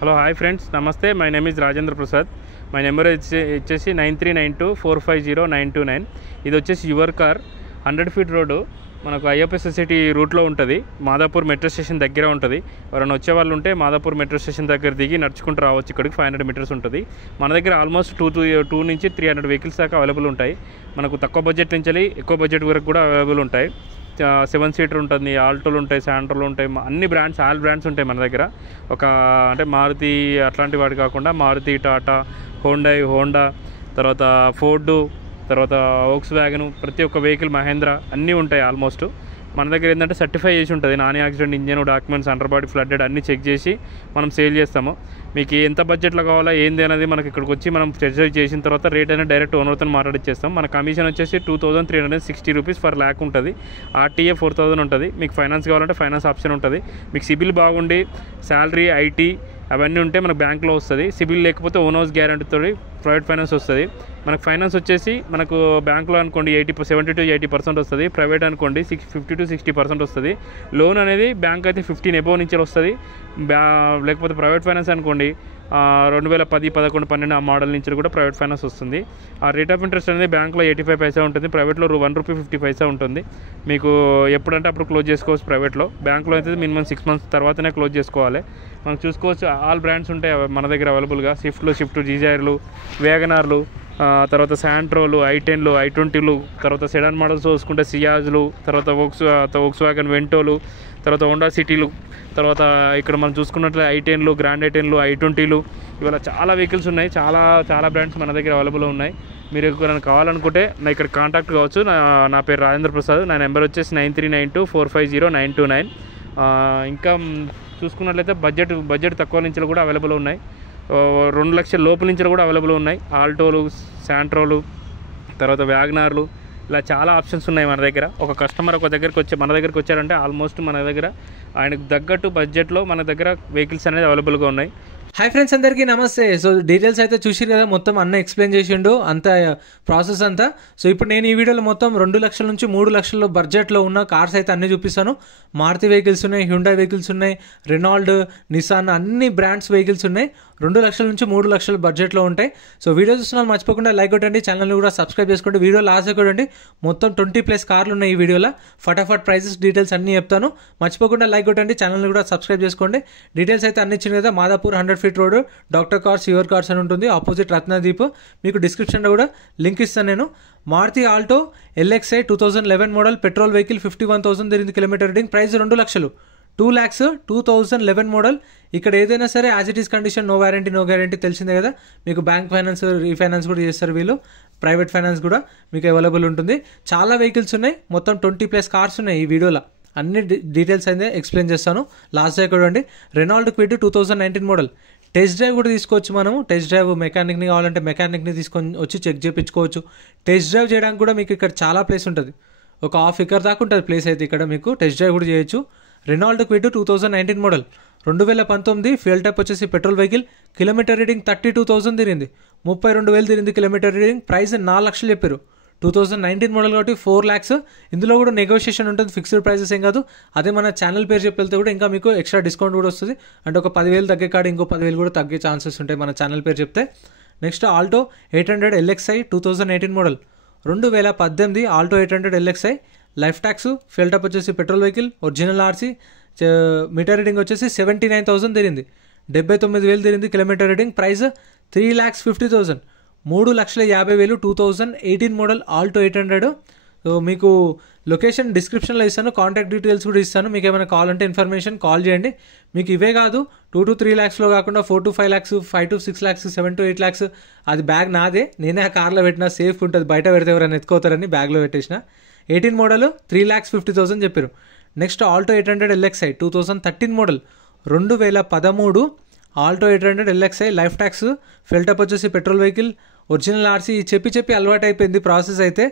Hello hi friends, నమస్తే. My name is Rajendra Prasad. My number వచ్చేసి 9392450929. ఇది వచ్చేసి యువర్ కార్ 100 ఫీట్ రోడ్డు మనకు అయ్యప్ప సొసైటీ రూట్లో ఉంటుంది. మాదాపూర్ మెట్రో స్టేషన్ దగ్గర ఉంటుంది. ఎవరైనా వచ్చే వాళ్ళు ఉంటే మాదాపూర్ మెట్రో స్టేషన్ దగ్గర దిగి నడుచుకుంటూ రావచ్చు. ఇక్కడికి 500 మీటర్స్ ఉంటుంది. మన దగ్గర ఆల్మోస్ట్ 2 నుంచి 300 వెహికల్స్ దాకా అవైలబుల్ ఉంటాయి. మనకు తక్కువ బడ్జెట్ నుంచి ఎక్కువ బడ్జెట్ వరకు కూడా అవైలబుల్ ఉంటాయి. 7 సీటర్ ఉంటుంది, ఆల్టోలు ఉంటాయి, శాంట్రోలు ఉంటాయి, అన్ని బ్రాండ్స్, ఆల్ బ్రాండ్స్ ఉంటాయి మన దగ్గర. అంటే మారుతి అట్లాంటి వాటి కాకుండా మారుతి, టాటా, హోండా, తర్వాత ఫోర్డు, తర్వాత వోక్స్ వ్యాగన్, ప్రతి ఒక్క వెహికల్, మహేంద్ర అన్నీ ఉంటాయి ఆల్మోస్ట్. మన దగ్గర ఏంటంటే సర్టిఫై చేసి ఉంటుంది. Non accident engine, documents, under body flooded అన్నీ చెక్ చేసి మనం సేల్ చేస్తాము. మీకు ఎంత బడ్జెట్లో కావాలా ఏంది అనేది మనకి ఇక్కడికి వచ్చి మనం టెస్ట్ డ్రైవ్ చేసిన తర్వాత రేట్ అనేది డైరెక్ట్ ఓనర్తో మాట్లాడిచ్చేస్తాం. మన కమిషన్ వచ్చేసి 2360 రూపీస్ పర్ ల్యాక్ ఉంటుంది. ఆర్టీఏ 4000 ఉంటుంది. మీకు ఫైనాన్స్ కావాలంటే ఫైనాన్స్ ఆప్షన్ ఉంటుంది. మీకు సిబిల్ బాగుండి శాలరీ, ఐటీ అవన్నీ ఉంటే మనకు బ్యాంక్లో వస్తుంది. సిబిల్ లేకపోతే ఓన్ హౌస్ గ్యారంటీతో ప్రైవేట్ ఫైనాన్స్ వస్తుంది. మనకు ఫైనాన్స్ వచ్చేసి మనకు బ్యాంక్లో అనుకోండి 70 to 80% వస్తుంది. ప్రైవేట్ అనుకోండి 50 to 60% వస్తుంది. లోన్ అనేది బ్యాంక్ అయితే 15 అబోవ్ నుంచి వస్తుంది. లేకపోతే ప్రైవేట్ ఫైనాన్స్ అనుకోండి 2010, 11, 12 ఆ మోడల్ నుంచి కూడా ప్రైవేట్ ఫైనాన్స్ వస్తుంది. ఆ రేట్ ఆఫ్ ఇంట్రెస్ట్ అనేది బ్యాంక్లో 85 పైసా ఉంటుంది, ప్రైవేట్లో ₹1.50 ఉంటుంది. మీకు ఎప్పుడంటే అప్పుడు క్లోజ్ చేసుకోవచ్చు. ప్రైవేట్లో, బ్యాంక్లో అయితే మినిమం 6 months తర్వాతనే క్లోజ్ చేసుకోవాలి. మనం చూసుకోవచ్చు, ఆల్ బ్రాండ్స్ ఉంటాయి మన దగ్గర అవైలబుల్గా. స్విఫ్ట్ డిజైర్లు, వేగనార్లు, తర్వాత శాంట్రోలు, i10లు, i20లు, తర్వాత సెడాన్ మోడల్స్ చూసుకుంటే సియాజ్లు, తర్వాత వోక్స్ వ్యాగన్ వెంటోలు, తర్వాత హోండా సిటీలు, తర్వాత ఇక్కడ మనం చూసుకున్నట్లయితే i10లు, గ్రాండ్ i10లు, i20లు, ఇవాళ చాలా వెహికల్స్ ఉన్నాయి. చాలా బ్రాండ్స్ మన దగ్గర అవైలబుల్ ఉన్నాయి. మీరు ఎవరైనా కావాలనుకుంటే నా ఇక్కడ కాంటాక్ట్ కావచ్చు. నా పేరు రాజేంద్ర ప్రసాద్. నా నెంబర్ వచ్చేసి 9392450929. ఇంకా చూసుకున్నట్లయితే బడ్జెట్ తక్కువ నుంచి కూడా అవైలబుల్ ఉన్నాయి. 2 లక్షల లోపల నుంచి కూడా అవైలబుల్ ఉన్నాయి. ఆల్టోలు, శాంట్రోలు, తర్వాత వ్యాగనార్లు, ఇలా చాలా ఆప్షన్స్ ఉన్నాయి మన దగ్గర. ఒక కస్టమర్ మన దగ్గరికి వచ్చారంటే ఆల్మోస్ట్ మన దగ్గర ఆయనకు తగ్గట్టు బడ్జెట్లో మన దగ్గర వెహికల్స్ అనేది అవైలబుల్గా ఉన్నాయి. హాయ్ ఫ్రెండ్స్, అందరికీ నమస్తే. సో డీటెయిల్స్ అయితే చూసిరు కదా, మొత్తం అన్న ఎక్స్ప్లెయిన్ చేసిండు అంత ప్రాసెస్ అంతా. సో ఇప్పుడు నేను ఈ వీడియోలో మొత్తం 2 లక్షల నుంచి 3 లక్షల బడ్జెట్లో ఉన్న కార్స్ అయితే అన్నీ చూపిస్తాను. మారుతి వెహికల్స్ ఉన్నాయి, హ్యుండాయ్ వెహికల్స్ ఉన్నాయి, రెనాల్డ్, నిసాన్, అన్ని బ్రాండ్స్ వెహికల్స్ ఉన్నాయి. 2 లక్షల నుంచి 3 లక్షల బడ్జెట్లో ఉంటాయి. సో వీడియో చూస్తున్నారు మర్చిపోకుండా లైక్ కొట్టండి, ఛానల్ని కూడా సబ్స్క్రైబ్ చేసుకోండి. వీడియో లాస్ట్ కొట్టండి. మొత్తం 20+ కార్లు ఉన్నాయి ఈ వీడియోలో. ఫటాఫట్ ప్రైసెస్, డీటెయిల్స్ అన్నీ చెప్తాను. మర్చిపోకుండా లైక్ కొట్టండి, ఛానల్ని కూడా సబ్స్క్రైబ్ చేసుకోండి. డీటెయిల్స్ అయితే అన్ని ఇచ్చింది కదా. Madhapur 100 feet road, doctor cars, your cars అని ఉంటుంది, ఆపోజిట్ రత్నదీప్. మీకు డిస్క్రిప్షన్లో కూడా లింక్ ఇస్తాను నేను. Maruti Alto LXi 2011 model, petrol vehicle, 51,000 తిరిగింది కిలోమీటర్ రీడింగ్. ప్రైస్ 2 లక్షలు, 2 lakhs, 2011 మోడల్. ఇక్కడ ఏదైనా సరే as it is condition, no warranty, no guarantee, తెలిసిందే కదా. మీకు బ్యాంక్ ఫైనాన్స్, రీఫైనాన్స్ కూడా చేస్తారు వీళ్ళు. ప్రైవేట్ ఫైనాన్స్ కూడా మీకు అవైలబుల్ ఉంటుంది. చాలా వెహికల్స్ ఉన్నాయి, మొత్తం 20+ కార్స్ ఉన్నాయి ఈ వీడియోలో. అన్ని డీటెయిల్స్ అయితే ఎక్స్ప్లెయిన్ చేస్తాను. లాస్ట్ డే చూడండి. Renault Kwid 2019 model. Test drive కూడా తీసుకోవచ్చు మనము. టెస్ట్ డ్రైవ్ మెకానిక్ని కావాలంటే మెకానిక్ని తీసుకొని వచ్చి చెక్ చేయించుకోవచ్చు. టెస్ట్ డ్రైవ్ చేయడానికి కూడా మీకు ఇక్కడ చాలా ప్లేస్ ఉంటుంది. ఒక ½ acre దాకా ఉంటుంది ప్లేస్ అయితే ఇక్కడ. మీకు టెస్ట్ డ్రైవ్ కూడా చేయొచ్చు. Renault Kwid 2019 model, 2019, fuel type వచ్చేసి పెట్రోల్ వెహికల్. కిలోమీటర్ రీడింగ్ 32,000 తిరిగింది, 32,000 తిరిగింది కిలోమీటర్ రీడింగ్. ప్రైస్ 4 లక్షలు చెప్పారు. 2019 మోడల్ కాబట్టి 4 lakhs. ఇందులో కూడా నెగోషియేషన్ ఉంటుంది, ఫిక్స్డ్ ప్రైసెస్ ఏం కాదు. అదే మన ఛానల్ పేరు చెప్పి వెళ్తే కూడా ఇంకా మీకు ఎక్స్ట్రా డిస్కౌంట్ కూడా వస్తుంది. అంటే ఒక 10,000 తగ్గే కాడ ఇంకో 10,000 కూడా తగ్గే ఛాన్సెస్ ఉంటాయి మన ఛానల్ పేరు చెప్తే. Next Alto 800 LXi 2018 model, 2018 Alto 800 LXi. Life tax, fuel type వచ్చేసి petrol vehicle, original RC. Meter reading వచ్చేసి 79,000 తిరిగింది, 79,000 తిరిగింది kilometre reading. Price 3,50,000, 3,50,000. 2018 model Alto 800. So మీకు లొకేషన్ డిస్క్రిప్షన్లో ఇస్తాను, కాంటాక్ట్ డీటెయిల్స్ కూడా ఇస్తాను. మీకు ఏమైనా కావాలంటే ఇన్ఫర్మేషన్ కాల్ చేయండి. మీకు ఇవే కాదు, 2 to 3 lakhsలో కాకుండా 4 to 5 lakhs, 5 to 6 lakhs, 7 to 8 lakhs. అది బ్యాగ్ నాదే, నేనే ఆ కార్లో పెట్టినా, సేఫ్ ఉంటుంది. బయట పెడితే ఎవరైనా ఎత్తుకోతారని బ్యాగ్లో పెట్టేసిన. 18 మోడల్ 3,50,000 చెప్పారు. Next Alto 800 LXi 2013 model, 2013 Alto 800 LXi. Life tax, fuel type వచ్చేసి పెట్రోల్ వెహికల్, ఒరిజినల్ ఆర్సీ. చెప్పి అలవాటు అయిపోయింది ప్రాసెస్ అయితే.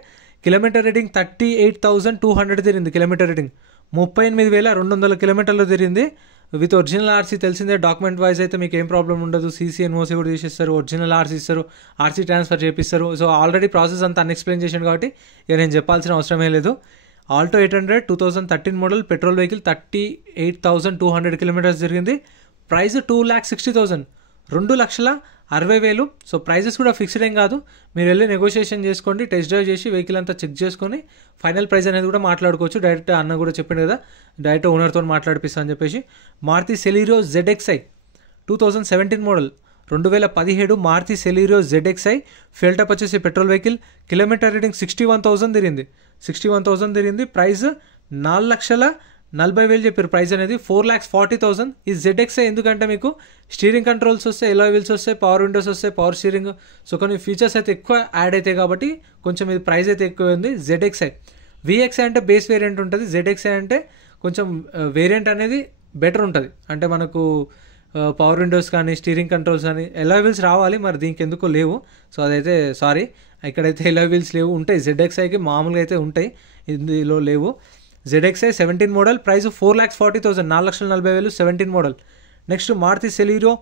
కిలోమీటర్ రీడింగ్ 38,200 తిరిగింది కిలోమీటర్ రీడింగ్. 38,200 కిలోమీటర్లు తిరిగింది. With original RC. తెలిసిందే, డాక్యుమెంట్ వైజ్ అయితే మీకు ఏం ప్రాబ్లం ఉండదు. CC NOC కూడా తీసేస్తారు, ఒరిజినల్ ఆర్సీ ఇస్తారు, ఆర్సీ ట్రాన్స్ఫర్ చేపిస్తారు. సో ఆల్రెడీ ప్రాసెస్ అంతా అన్ఎక్స్ప్లెయిన్ చేసాను కాబట్టి ఇక నేను చెప్పాల్సిన అవసరమే లేదు. Alto 800 2013 model, petrol vehicle, 38,200 kilometres తిరిగింది. ప్రైస్ 2,60,000, 2,60,000. సో ప్రైజెస్ కూడా ఫిక్స్డ్ ఏం కాదు, మీరు వెళ్ళి నెగోషియేషన్ చేసుకోండి, టెస్ట్ డ్రైవ్ చేసి వెహికల్ అంతా చెక్ చేసుకొని ఫైనల్ ప్రైస్ అనేది కూడా మాట్లాడుకోవచ్చు. డైరెక్ట్ అన్న కూడా చెప్పిండు కదా, డైరెక్ట్ ఓనర్తో మాట్లాడిపిస్తా అని చెప్పేసి. Maruti Celerio ZXi 2017 model, 2017 Maruti Celerio ZXi fuel type వచ్చేసి పెట్రోల్ వెహికల్, కిలోమీటర్ రీడింగ్ 61,000 తిరిగింది. 61,000 తిరిగింది. ప్రైస్ 4,40,000 చెప్పారు ప్రైస్ అనేది. 4,40,000. ఈ ZXi ఎందుకంటే మీకు స్టీరింగ్ కంట్రోల్స్ వస్తాయి, ఎలాయ్ వీల్స్ వస్తాయి, పవర్ విండోస్ వస్తాయి, పవర్ స్టీరింగ్, సో కొన్ని ఫీచర్స్ అయితే ఎక్కువ యాడ్ అవుతాయి కాబట్టి కొంచెం ఇది ప్రైస్ అయితే ఎక్కువ ఉంది. ZXi VXi అంటే బేస్ వేరియంట్ ఉంటుంది, ZXi అంటే కొంచెం వేరియంట్ అనేది బెటర్ ఉంటుంది. అంటే మనకు పవర్ విండోస్ కానీ స్టీరింగ్ కంట్రోల్స్ కానీ ఎలాయ్ వీల్స్ రావాలి, మరి దీనికి ఎందుకో లేవు. సో అదైతే సారీ, ఇక్కడైతే ఎలాయ్ వీల్స్ లేవు. ఉంటాయి ZXiకి మామూలుగా అయితే ఉంటాయి, ఇందులో లేవు. ZXi 17 model, price 4,40,000, 4,40,000 17 model. Next Maruti Celerio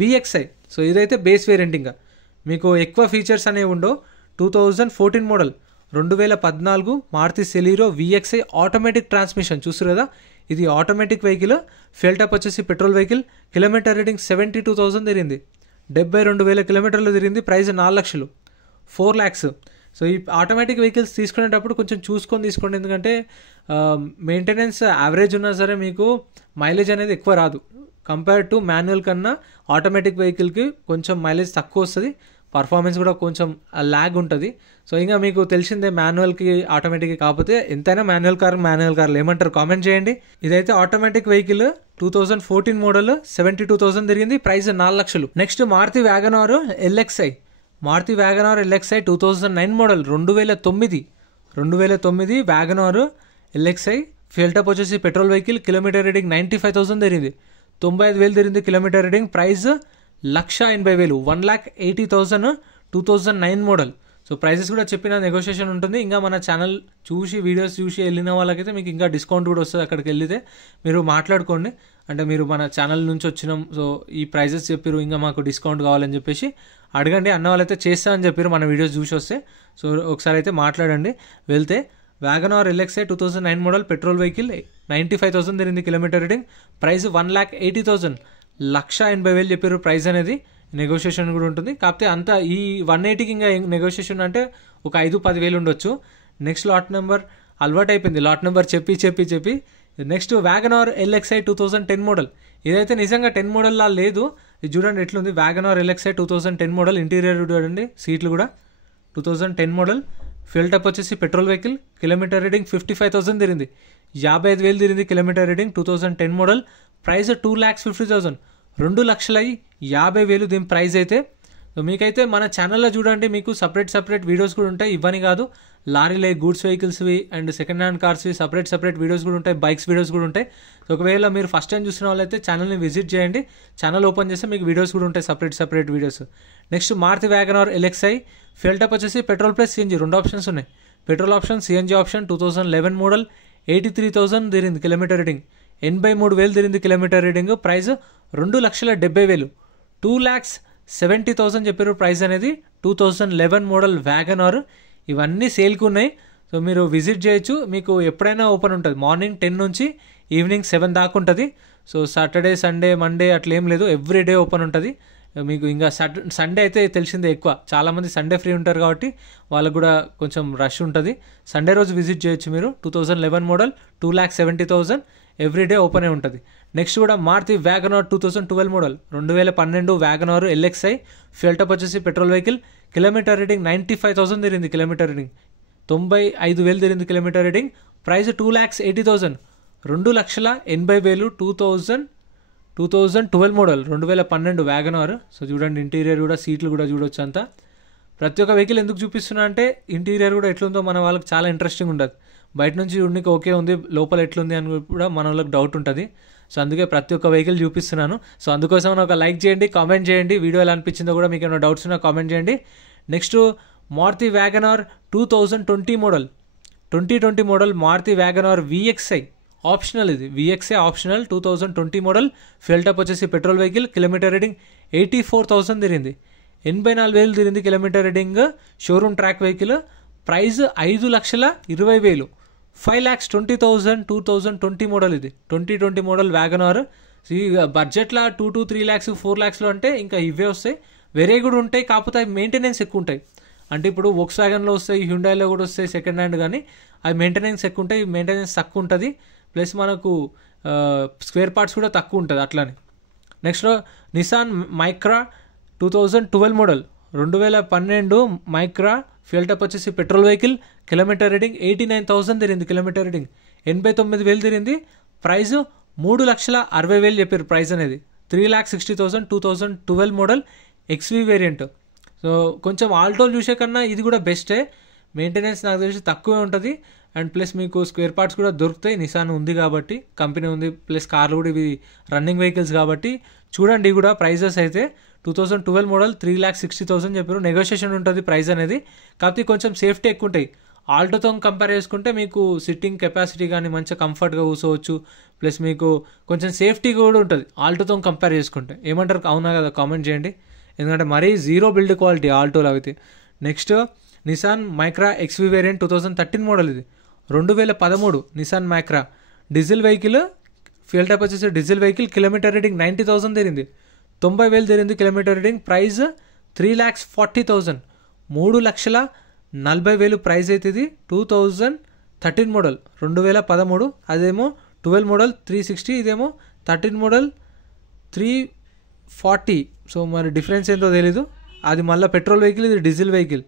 VXi. So ఇదైతే బేస్ వేరియంట్, ఇంకా మీకు ఎక్కువ ఫీచర్స్ అనేవి ఉండవు. 2014 model, 2014 Maruti Celerio VXi automatic transmission. చూస్తారు కదా, ఇది ఆటోమేటిక్ వెహికల్, ఫ్యూయల్ టైప్ వచ్చేసి పెట్రోల్ వెహికల్, కిలోమీటర్ రీడింగ్ 72,000 తిరిగింది. 72,000 కిలోమీటర్లు తిరిగింది. ప్రైస్ 4 లక్షలు, 4 lakhs. సో ఈ ఆటోమేటిక్ వెహికల్స్ తీసుకునేటప్పుడు కొంచెం చూసుకొని తీసుకోండి, ఎందుకంటే మెయింటెనెన్స్ యావరేజ్ ఉన్నా సరే మీకు మైలేజ్ అనేది ఎక్కువ రాదు. కంపేర్ టు మాన్యువల్ కన్నా ఆటోమేటిక్ వెహికల్కి కొంచెం మైలేజ్ తక్కువ వస్తుంది, పర్ఫార్మెన్స్ కూడా కొంచెం ల్యాగ్ ఉంటుంది. సో ఇంకా మీకు తెలిసిందే మాన్యువల్కి ఆటోమేటిక్కి, కాకపోతే ఎంతైనా మాన్యువల్ కార్లు ఏమంటారు కామెంట్ చేయండి. ఇదైతే ఆటోమేటిక్ వెహికల్, 2014 మోడల్, 72,000 తిరిగింది. ప్రైస్ 4 లక్షలు. Next Maruti Wagon R LXi. Maruti Wagon R LXi 2009 model, 2009 Wagon R LXi fuel type వచ్చేసి పెట్రోల్ వెహికల్, కిలోమీటర్ రీడింగ్ 95,000 తిరిగింది. 95,000 తిరిగింది kilometre reading. Price 1,80,000, 1,80,000, 2009 model. So prices కూడా చెప్పిన నెగోషియేషన్ ఉంటుంది. ఇంకా మన ఛానల్ చూసి వీడియోస్ చూసి వెళ్ళిన వాళ్ళకైతే మీకు ఇంకా డిస్కౌంట్ కూడా వస్తుంది. అక్కడికి వెళ్తే మీరు మాట్లాడుకోండి, అంటే మీరు మన ఛానల్ నుంచి వచ్చినాం, సో ఈ ప్రైజెస్ చెప్పారు, ఇంకా మాకు డిస్కౌంట్ కావాలని చెప్పేసి అడగండి. అన్న వాళ్ళైతే చేస్తామని చెప్పారు మన వీడియోస్ చూసి వస్తే. సో ఒకసారి అయితే మాట్లాడండి వెళ్తే. Wagon R LXi 2009 model petrol vehicle, 95,000 తిరిగింది కిలోమీటర్ రీడింగ్. ప్రైస్ 1,80,000, 1,80,000 చెప్పారు ప్రైస్ అనేది. నెగోషియేషన్ కూడా ఉంటుంది, కాకపోతే అంత ఈ 180కి ఇంకా నెగోషియేషన్ అంటే ఒక 5-10,000 ఉండొచ్చు. నెక్స్ట్ లాట్ నెంబర్ అలవాటు అయిపోయింది, లాట్ నెంబర్ చెప్పి. Next Wagon R LXi 2010 model. ఇదైతే నిజంగా 10 మోడల్ లా లేదు, ఇది చూడండి ఎట్లుంది. వ్యాగనార్ LXi 2010 మోడల్, ఇంటీరియర్ చూడండి, సీట్లు కూడా 2010 మోడల్. ఫ్యూయల్ టైప్ వచ్చేసి పెట్రోల్ వెహికల్, కిలోమీటర్ రీడింగ్ 55,000 తిరిగింది. 55,000 తిరిగింది కిలోమీటర్ రీడింగ్, 2010 మోడల్. ప్రైస్ 2,50,000, 2,50,000 దీని ప్రైస్ అయితే. సో మీకైతే మన ఛానల్లో చూడండి, మీకు సపరేట్ వీడియోస్ కూడా ఉంటాయి. ఇవన్నీ కాదు, లారీలే, గూడ్స్ వెహికల్స్వి అండ్ సెకండ్ హ్యాండ్ కార్స్వి సపరేట్ వీడియోస్ కూడా ఉంటాయి, బైక్స్ వీడియోస్ కూడా ఉంటాయి. సో ఒకవేళ మీరు ఫస్ట్ టైం చూసిన వాళ్ళైతే ఛానల్ని విజిట్ చేయండి, ఛానల్ ఓపెన్ చేస్తే మీకు వీడియోస్ కూడా ఉంటాయి, separate videos. Next Maruti Wagon R LXi fuel type వచ్చేసి పెట్రోల్ ప్లస్ CNG, 2 ఆప్షన్స్ ఉన్నాయి. Petrol option, CNG option. 2011 model, 83,000 తిరిగింది కిలోమీటర్ రీడింగ్. 83,000 తిరిగింది కిలోమీటర్ రీడింగ్. ప్రైస్ 2,70,000, 2,70,000 చెప్పారు ప్రైస్ అనేది. 2011 మోడల్ వ్యాగనార్. ఇవన్నీ సేల్కి ఉన్నాయి, సో మీరు విజిట్ చేయొచ్చు. మీకు ఎప్పుడైనా ఓపెన్ ఉంటుంది, మార్నింగ్ 10 నుంచి ఈవినింగ్ 7 దాకా ఉంటుంది. సో సాటర్డే, సండే, మండే అట్లా ఏం లేదు, ఎవ్రీ డే ఓపెన్ ఉంటుంది మీకు. ఇంకా సండే అయితే తెలిసిందే ఎక్కువ, చాలామంది సండే ఫ్రీ ఉంటారు కాబట్టి వాళ్ళకు కూడా కొంచెం రష్ ఉంటుంది. సండే రోజు విజిట్ చేయొచ్చు మీరు. 2011 మోడల్, 2,70,000, ఎవ్రీ డే ఓపెన్ అయి ఉంటుంది. నెక్స్ట్ కూడా Maruti Wagon R 2012 model, 2012 Wagon R LXi fuel type వచ్చేసి పెట్రోల్ వెహికల్, కిలోమీటర్ రీడింగ్ 95,000 తిరిగింది కిలోమీటర్ రీడింగ్. 95,000 తిరిగింది kilometre reading. Price 2,80,000, 2,80,000, 2012 model, 2012 Wagon R. So చూడండి ఇంటీరియర్ కూడా, సీట్లు కూడా చూడొచ్చు అంతా. ప్రతి ఒక్క వెహికల్ ఎందుకు చూపిస్తున్నా అంటే ఇంటీరియర్ కూడా ఎట్లుందో మన వాళ్ళకి చాలా ఇంట్రెస్టింగ్ ఉంటుంది. బయట నుంచి చూడడానికి ఓకే ఉంది, లోపల ఎట్లుంది అని కూడా మన వాళ్ళకి డౌట్ ఉంటుంది. సో అందుకే ప్రతి ఒక్క వెహికల్ చూపిస్తున్నాను. సో అందుకోసం ఒక లైక్ చేయండి, కామెంట్ చేయండి, వీడియో ఎలా అనిపించిందో కూడా మీకు ఏమైనా డౌట్స్ ఉన్నా కామెంట్ చేయండి. Next Maruti Wagon R 2020 model, 2020 model Maruti Wagon R VXi optional. ఇది VXi optional, 2020 model. Fuel type వచ్చేసి పెట్రోల్ వెహికల్, కిలోమీటర్ రీడింగ్ 84,000 తిరిగింది. 84,000 తిరిగింది kilometre reading. Showroom track vehicle. Price 5,20,000, 5,20,000, 2020 model. ఇది 2020 మోడల్ వ్యాగనార్. సో ఈ బడ్జెట్లో 2 to 3 lakhs 4 lakhsలో అంటే ఇంకా ఇవే వస్తాయి. వేరే కూడా ఉంటాయి, కాకపోతే అవి మెయింటెనెన్స్ ఎక్కువ ఉంటాయి. అంటే ఇప్పుడు వోక్స్ వ్యాగన్లో వస్తాయి, హ్యుండాయిలో కూడా వస్తాయి సెకండ్ హ్యాండ్, కానీ అవి మెయింటెనెన్స్ ఎక్కువ ఉంటాయి, మెయింటెనెన్స్ తక్కువ ఉంటుంది. ప్లస్ మనకు స్క్వేర్ పార్ట్స్ కూడా తక్కువ ఉంటుంది అట్లని. Next Nissan Micra 2012 model, 2012 Micra fuel type వచ్చేసి పెట్రోల్ వెహికల్. కిలోమీటర్ రీడింగ్ 89,000 తిరిగింది. కిలోమీటర్ రీడింగ్ 89,000 తిరిగింది. ప్రైస్ 3,60,000 చెప్పారు ప్రైస్ అనేది. 3,60,000 2012 మోడల్ ఎక్స్వీ వేరియంట్. సో కొంచెం ఆల్టోలు చూసే కన్నా ఇది కూడా బెస్టే. మెయింటెనెన్స్ నాకు తెలిసి తక్కువే ఉంటుంది. అండ్ ప్లస్ మీకు స్క్వేర్ పార్ట్స్ కూడా దొరుకుతాయి, నిసాన్ ఉంది కాబట్టి, కంపెనీ ఉంది, ప్లస్ కార్లు కూడా ఇవి రన్నింగ్ వెహికల్స్ కాబట్టి. చూడండి కూడా ప్రైజెస్ అయితే 2012 మోడల్ 3,60,000 చెప్పారు. నెగోషియేషన్ ఉంటుంది ప్రైస్ అనేది, కాకపోతే కొంచెం సేఫ్టీ ఎక్కువ ఉంటాయి. ఆల్టోతో కంపేర్ చేసుకుంటే మీకు సిట్టింగ్ కెపాసిటీ కానీ మంచిగా కంఫర్ట్గా కూర్చోవచ్చు. ప్లస్ మీకు కొంచెం సేఫ్టీ కూడా ఉంటుంది ఆల్టోతో కంపేర్ చేసుకుంటే. ఏమంటారు, అవునా కదా? కామెంట్ చేయండి. ఎందుకంటే మరీ జీరో బిల్డ్ క్వాలిటీ ఆల్టోలో అయితే. Next Nissan Micra XV variant 2013 model. ఇది 2013 Nissan Micra diesel vehicle. Fuel type వచ్చేసి డీజిల్ వెహికల్. కిలోమీటర్ రీడింగ్ 90,000 తిరిగింది. 90,000 తిరిగింది కిలోమీటర్ రీడింగ్. ప్రైస్ 3,40,000, 3,40,000 ప్రైస్ అయితే. ఇది 2013 మోడల్ 2013. అదేమో 12 మోడల్ 360, ఇదేమో 13 మోడల్ 340. సో మరి డిఫరెన్స్ ఏంటో తెలీదు. అది మళ్ళీ పెట్రోల్ వెహికల్, ఇది diesel vehicle.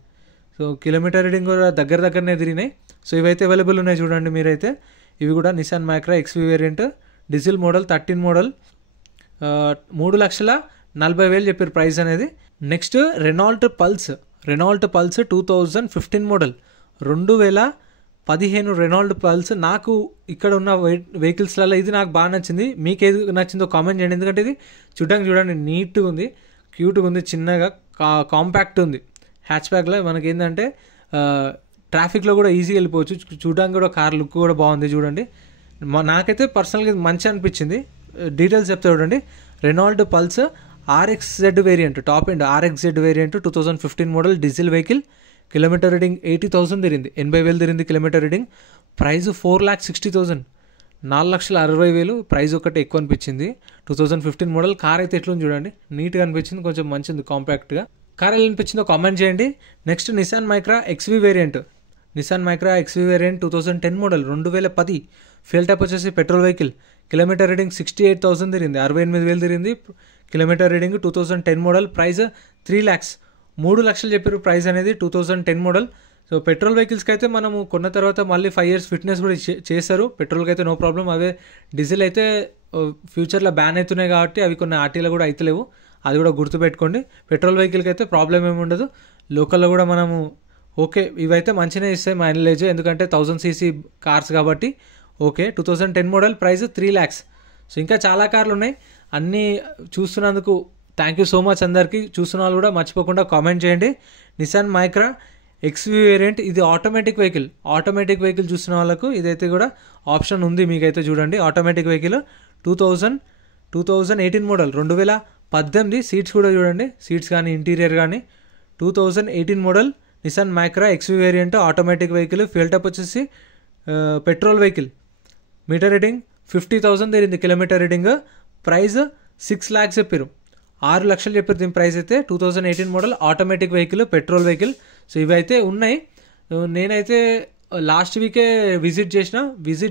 So kilometre reading కూడా దగ్గరనే తిరిగినాయి. సో ఇవైతే అవైలబుల్ ఉన్నాయి చూడండి మీరైతే. ఇవి కూడా Nissan Micra XV variant diesel model 13 model 3,40,000 చెప్పారు ప్రైస్ అనేది. Next Renault pulse 2015 model 2015 Renault pulse. నాకు ఇక్కడ ఉన్న వెహికల్స్లలో ఇది నాకు బాగా నచ్చింది. మీకు ఏది నచ్చిందో కామెంట్ చేయండి. ఎందుకంటే ఇది చూడండి నీట్గా ఉంది, క్యూట్గా ఉంది, చిన్నగా కాంపాక్ట్ ఉంది. హ్యాచ్ బ్యాక్లో మనకి ఏంటంటే ట్రాఫిక్లో కూడా ఈజీగా వెళ్ళిపోవచ్చు. చూడడానికి కూడా కార్ లుక్ కూడా బాగుంది చూడండి. నాకైతే పర్సనల్గా మంచి అనిపించింది. డీటెయిల్స్ చెప్తే చూడండి. Renault Pulse RXZ variant, top end RXZ variant 2015 model diesel vehicle. Kilometre reading 80,000 తిరిగింది. 80,000 తిరిగింది కిలోమీటర్ రీడింగ్. ప్రైస్ 4,60,000, 4,60,000. ప్రైస్ ఒకటి ఎక్కువ అనిపించింది. 2015 మోడల్. కార్ అయితే ఎట్లుంది చూడండి, నీట్గా అనిపించింది, కొంచెం మంచిది కాంపాక్ట్గా. కార్ ఎలా అనిపించిందో కామెంట్ చేయండి. Next Nissan Micra XV variant. Nissan Micra XV variant 2010 model 2010. Fuel type వచ్చేసి పెట్రోల్ వెహికల్. కిలోమీటర్ రీడింగ్ 68,000 తిరిగింది. 68,000 తిరిగింది కిలోమీటర్ రీడింగ్. 2010 మోడల్. ప్రైస్ 3,00,000 చెప్పారు ప్రైస్ అనేది 2010 మోడల్. సో పెట్రోల్ వెహికల్స్కి అయితే మనము కొన్న తర్వాత మళ్ళీ 5 years ఫిట్నెస్ కూడా చేస్తారు. పెట్రోల్కి అయితే నో ప్రాబ్లం. అవే డీజిల్ అయితే ఫ్యూచర్లో బ్యాన్ అవుతున్నాయి కాబట్టి అవి కొన్ని ఆర్టీలో కూడా అవుతలేవు, అది కూడా గుర్తుపెట్టుకోండి. పెట్రోల్ వెహికల్కి అయితే ప్రాబ్లం ఏమి ఉండదు. లోకల్లో కూడా మనము ఓకే, ఇవైతే మంచిగా ఇస్తాయి మైలేజ్, ఎందుకంటే 1000cc కార్స్ కాబట్టి. Okay, 2010 model. Price 3 lakhs. So ఇంకా చాలా కార్లు ఉన్నాయి. అన్నీ చూస్తున్నందుకు థ్యాంక్ యూ సో మచ్ అందరికీ. చూస్తున్న వాళ్ళు కూడా మర్చిపోకుండా కామెంట్ చేయండి. నిసాన్ మైక్రా ఎక్స్వీ వేరియంట్ ఇది ఆటోమేటిక్ వెహికల్ చూస్తున్న వాళ్ళకు ఇదైతే కూడా ఆప్షన్ ఉంది మీకైతే. చూడండి ఆటోమేటిక్ వెహికల్ 2018 మోడల్ 2018. సీట్స్ కూడా చూడండి, సీట్స్ కానీ ఇంటీరియర్ కానీ. 2018 model Nissan Micra XV variant automatic vehicle. Fuel type వచ్చేసి పెట్రోల్ వెహికల్. మీటర్ రీడింగ్ 50,000 తిరిగింది కిలోమీటర్ రీడింగ్. ప్రైస్ 6 lakhs చెప్పారు, 6 లక్షలు చెప్పారు దీని ప్రైస్ అయితే. 2018 model automatic vehicle, petrol vehicle. So ఇవి అయితే ఉన్నాయి. నేనైతే లాస్ట్ వీకే విజిట్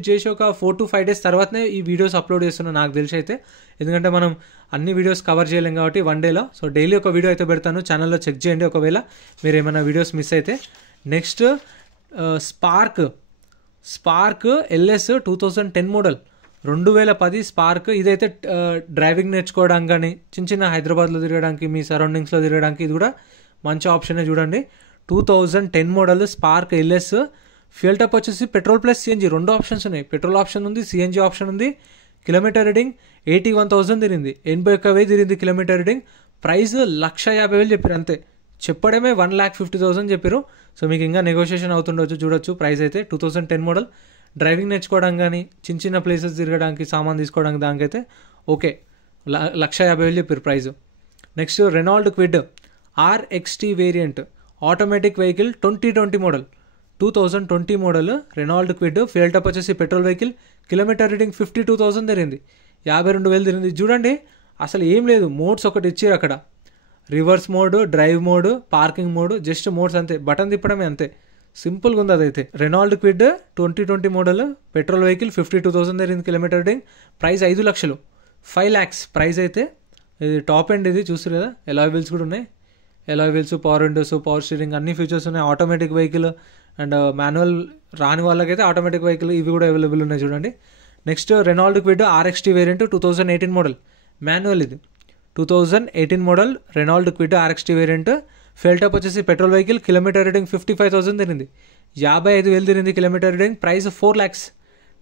చేసి ఒక 4 to 5 days తర్వాతనే ఈ వీడియోస్ అప్లోడ్ చేస్తున్నాను నాకు తెలిసి అయితే. ఎందుకంటే మనం అన్ని వీడియోస్ కవర్ చేయలేం కాబట్టి 1 dayలో. సో డైలీ ఒక వీడియో అయితే పెడతాను, ఛానల్లో చెక్ చేయండి ఒకవేళ మీరు ఏమైనా వీడియోస్ మిస్ అయితే. Next spark LS 2010 model 2010 spark. ఇదైతే డ్రైవింగ్ నేర్చుకోవడానికి కానీ చిన్న హైదరాబాద్లో తిరగడానికి, మీ సరౌండింగ్స్లో తిరగడానికి ఇది కూడా మంచి ఆప్షనే. చూడండి 2010 model spark LS. Fuel type వచ్చేసి పెట్రోల్ ప్లస్ CNG 2 ఆప్షన్స్ ఉన్నాయి. పెట్రోల్ ఆప్షన్ ఉంది, CNG ఆప్షన్ ఉంది. కిలోమీటర్ రీడింగ్ 81,000 తిరిగింది. 81,000 తిరిగింది కిలోమీటర్ రీడింగ్. ప్రైస్ 1,50,000 చెప్పారు అంతే. చెప్పడమే 1,50,000 చెప్పారు. సో మీకు ఇంకా నెగోషియేషన్ అవుతుండొచ్చు, చూడొచ్చు ప్రైస్ అయితే. 2010 మోడల్. డ్రైవింగ్ నేర్చుకోవడానికి కానీ చిన్న ప్లేసెస్ తిరగడానికి, సామాన్ తీసుకోవడానికి దానికైతే ఓకే, 1,50,000 చెప్పారు price. Next Renault quid RXT variant automatic vehicle 2020 model 2020 model Renault quid. Fuel type వచ్చేసి పెట్రోల్ వెహికల్. కిలోమీటర్ రీడింగ్ 52,000 తిరిగింది. 52,000 తిరిగింది. చూడండి అసలు ఏం లేదు, మోడ్స్ ఒకటి ఇచ్చారు అక్కడ, reverse mode, drive mode, parking mode, just modes అంతే, బటన్ తిప్పడమే అంతే, సింపుల్గా ఉంది అదైతే. Renault Kwid 2020 model, petrol vehicle, 52,000 తిరిగింది కిలోమీటర్ రేటింగ్, ప్రైస్ 5 లక్షలు, 5 lakhs ప్రైస్ అయితే. ఇది టాప్ ఎండ్, ఇది చూస్తారు కదా, ఎలాయ్ వీల్స్ కూడా ఉన్నాయి, alloy wheels, power windows, power steering, అన్ని ఫీచర్స్ ఉన్నాయి. ఆటోమేటిక్ వెహికల్ అండ్ మాన్యువల్ రాని వాళ్ళకైతే ఆటోమేటిక్ వెహికల్ ఇవి కూడా అవైలబుల్ ఉన్నాయి చూడండి. Next Renault Kwid RXT variant 2018 model, manual ఇది, 2018 model Renault Kwid RXT variant. ఫెల్టప్ వచ్చేసి పెట్రోల్ వెహికల్, కిలోమీటర్ రేటింగ్ 55,000 తిరిగింది, 55,000 తిరిగింది కిలోమీటర్ రేటింగ్, ప్రైస్ 4 lakhs,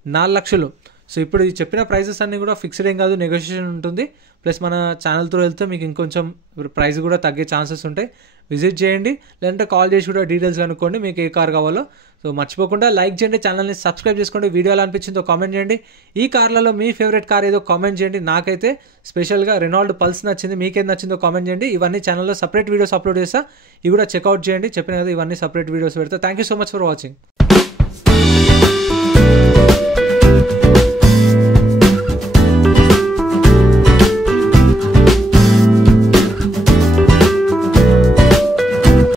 4 లక్షలు. సో ఇప్పుడు ఈ చెప్పిన ప్రైసెస్ అన్నీ కూడా ఫిక్స్డ్ ఏం కాదు, నెగోషియేషన్ ఉంటుంది. ప్లస్ మన ఛానల్ త్రూ వెళ్తే మీకు ఇంకొంచెం ప్రైస్ కూడా తగ్గే ఛాన్సెస్ ఉంటాయి. విజిట్ చేయండి, లేదంటే కాల్ చేసి కూడా డీటెయిల్స్ కనుక్కోండి మీకు ఏ కార్ కావాలో. సో మర్చిపోకుండా లైక్ చేయండి, ఛానల్ని సబ్స్క్రైబ్ చేసుకోండి, వీడియో ఎలా అనిపించిందో కామెంట్ చేయండి. ఈ కార్లలో మీ ఫేవరెట్ కార్ ఏదో కామెంట్ చేయండి. నాకైతే స్పెషల్గా రెనాల్డ్ పల్స్ నచ్చింది, మీకేది నచ్చిందో కామెంట్ చేయండి. ఇవన్నీ ఛానల్లో సపరేట్ వీడియోస్ అప్లోడ్ చేస్తా, ఇవి కూడా చెక్అవుట్ చేయండి. చెప్పిన కదా ఇవన్నీ సపరేట్ వీడియోస్ పెడతా. Thank you so much for watching.